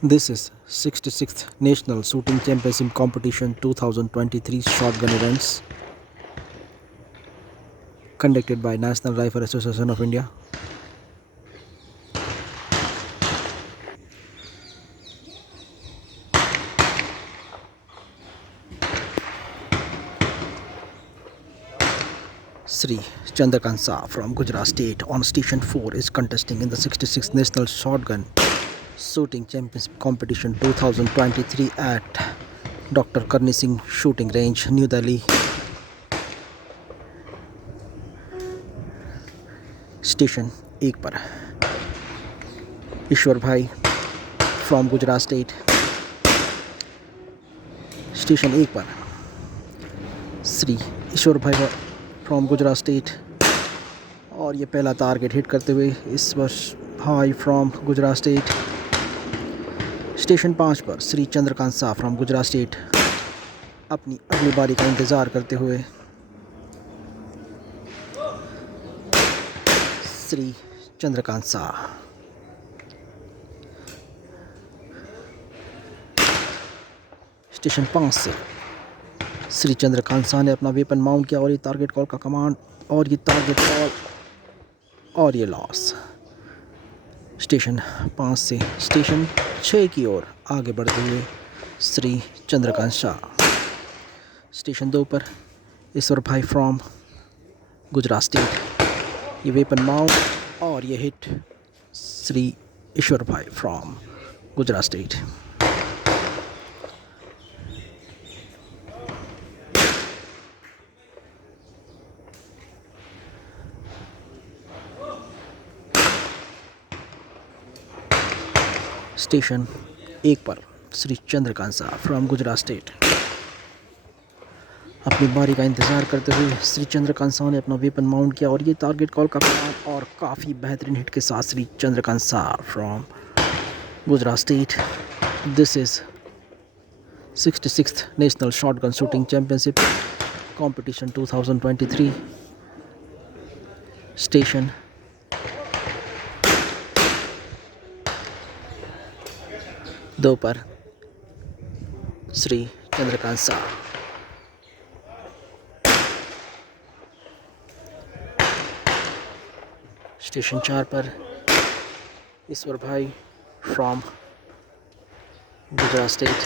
This is 66th National Shooting Championship Competition 2023 shotgun events conducted by National Rifle Association of India. Sri Chandrakant Shah from Gujarat State on Station 4 is contesting in the 66th National Shotgun Shooting Championship Competition 2023 at Dr. Karni Singh Shooting Range, New Delhi. Station 1 पर ईश्वर भाई from Gujarat state. Station 1 पर श्री ईश्वर भाई from Gujarat state और ये पहला target hit करते हुए इस वर्ष भाई फ्रॉम गुजरात स्टेट। स्टेशन 5 पर श्री चंद्रकांत शाह फ्रॉम गुजरात स्टेट अपनी अगली बारी का इंतज़ार करते हुए। श्री चंद्रकांत शाह स्टेशन 5 से श्री चंद्रकांत शाह ने अपना वेपन माउंट किया और ये टारगेट कॉल का कमांड और ये टारगेट कॉल और ये लॉस। स्टेशन 5 से स्टेशन 6 की ओर आगे बढ़ते हुए श्री चंद्रकांत शाह। स्टेशन 2 पर ईश्वर भाई फ्रॉम गुजरात स्टेट ये वेपन माउंट और ये हिट श्री ईश्वर भाई फ्रॉम गुजरात स्टेट। स्टेशन 1 पर श्री चंद्रकांत शाह फ्रॉम गुजरात स्टेट अपनी बारी का इंतज़ार करते हुए श्री चंद्रकांत शाह ने अपना वेपन माउंट किया और ये टारगेट कॉल का कमांड और काफ़ी बेहतरीन हिट के साथ Shri Chandrakant Shah from Gujarat state. This is 66th national shotgun shooting championship competition 2023 station 2 पर श्री चंद्रकांत शाह। स्टेशन 4 पर ईश्वर भाई फ्रॉम गुजरात स्टेट।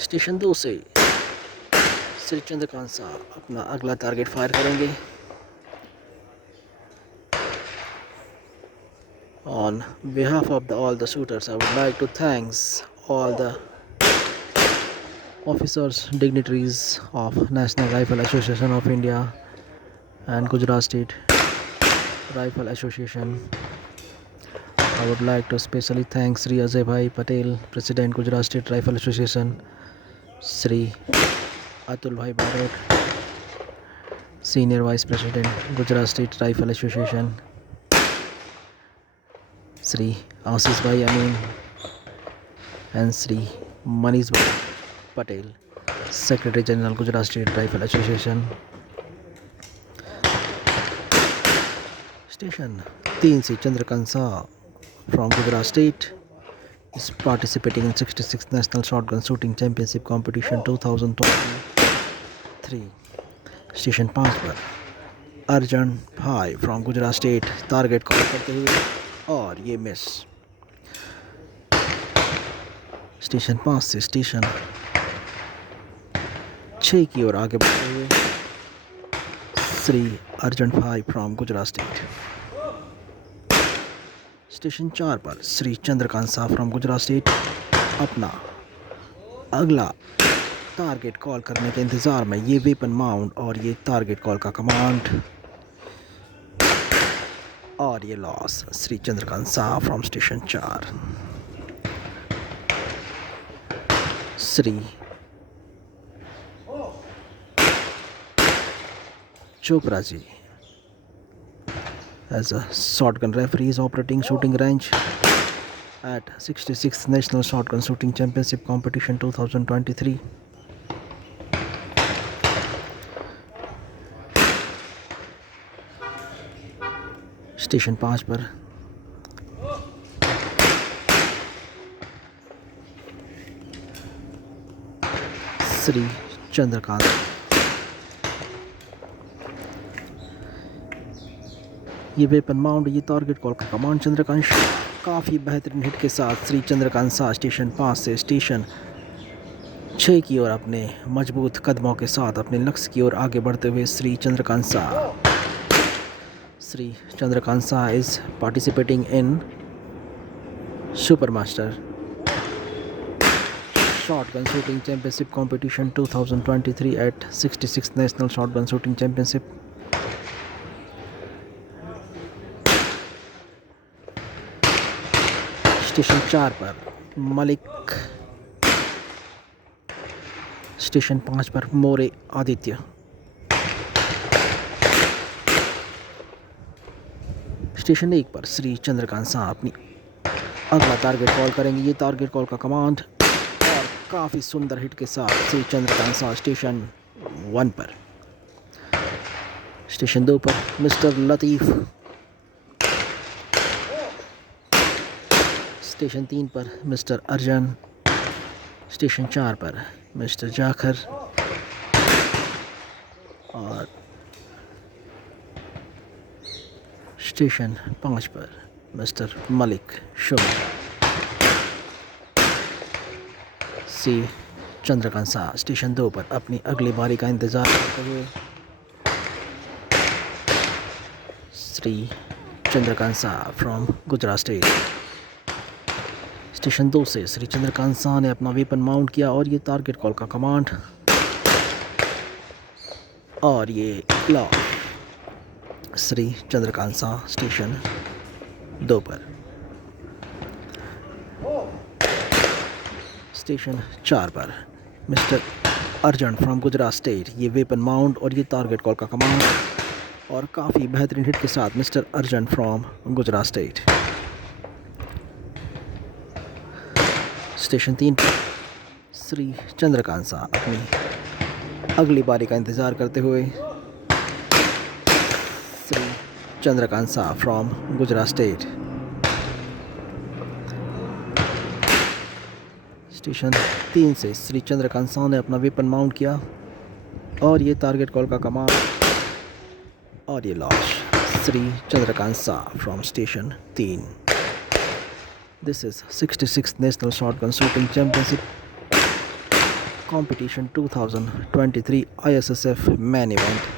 स्टेशन 2 से श्री चंद्रकांत शाह अपना अगला टारगेट फायर करेंगे। On behalf of all the shooters, I would like to thanks all the officers, dignitaries of National Rifle Association of India and Gujarat State Rifle Association. I would like to specially thank Sri Ajay Bhai Patel, President Gujarat State Rifle Association, Sri Atul Bhai Barot, Senior Vice President Gujarat State Rifle Association, Sri Ashish Bhai Amin and Sri Manish Bhai Patel, Secretary General Gujarat State Rifle Association. Station 3 से Chandrakant Shah from Gujarat State is participating in 66th National Shotgun Shooting Championship Competition 2023. Station 5 पर अर्जुन भाई from Gujarat State target call करते हुए और ये miss. Station 5 से station 6 की ओर आगे बढ़ते हुए श्री अर्जुन भाई फ्रॉम गुजरात स्टेट। स्टेशन 4 पर श्री चंद्रकांत शाह फ्रॉम गुजरात स्टेट अपना अगला टारगेट कॉल करने के इंतज़ार में ये वेपन माउंट और ये टारगेट कॉल का कमांड और ये लॉस Shri Chandrakant Shah from station 4। Shri Chopra ji as a shotgun referee is operating shooting range at 66th National Shotgun Shooting Championship Competition 2023. Station 5 पर श्री चंद्रकांत। ये वेपन माउंट, ये टारगेट कॉल का कमांड चंद्रकांत काफ़ी बेहतरीन हिट के साथ श्री चंद्रकांत शाह स्टेशन 5 से स्टेशन 6 की ओर अपने मजबूत कदमों के साथ अपने लक्ष्य की ओर आगे बढ़ते हुए Shri Chandrakant Shah is participating in super master shotgun shooting championship competition 2023 at 66 national shotgun shooting championship. Station 4 पर मलिक, स्टेशन 5 पर मोरे आदित्य। स्टेशन 1 पर श्री चंद्रकांत शाह अपनी अगला टारगेट कॉल करेंगे। ये टारगेट कॉल का कमांड और काफ़ी सुंदर हिट के साथ श्री चंद्रकांत शाह स्टेशन 1 पर। स्टेशन 2 पर मिस्टर लतीफ़। स्टेशन 3 पर मिस्टर अर्जन। स्टेशन 4 पर मिस्टर जाखर और स्टेशन 5 पर मिस्टर मलिक शुभ। सी चंद्रकांत शाह स्टेशन 2 पर अपनी अगली बारी का इंतज़ार करते हुए Shri Chandrakant Shah from Gujarat state. Station 2 से श्री चंद्रकांत शाह ने अपना वेपन माउंट किया और ये टारगेट कॉल का कमांड और ये लॉक श्री चंद्रकांत शाह स्टेशन 2 पर। स्टेशन 4 पर mister Arjan from Gujarat state, ये वेपन माउंट और ये टारगेट कॉल का कमांड और काफ़ी बेहतरीन हिट के साथ mister Arjan from Gujarat state. Station 3 पर श्री चंद्रकांत शाह अपनी अगली बारी का इंतज़ार करते हुए Shri Chandrakant Shah from Gujarat state. Station 3 से श्री चंद्रकांत शाह ने अपना वेपन माउंट किया और ये टारगेट कॉल का कमांड और ये launch Shri Chandrakant Shah from station 3। This is 66th National Shotgun Shooting Championship Competition 2023 ISSF main event.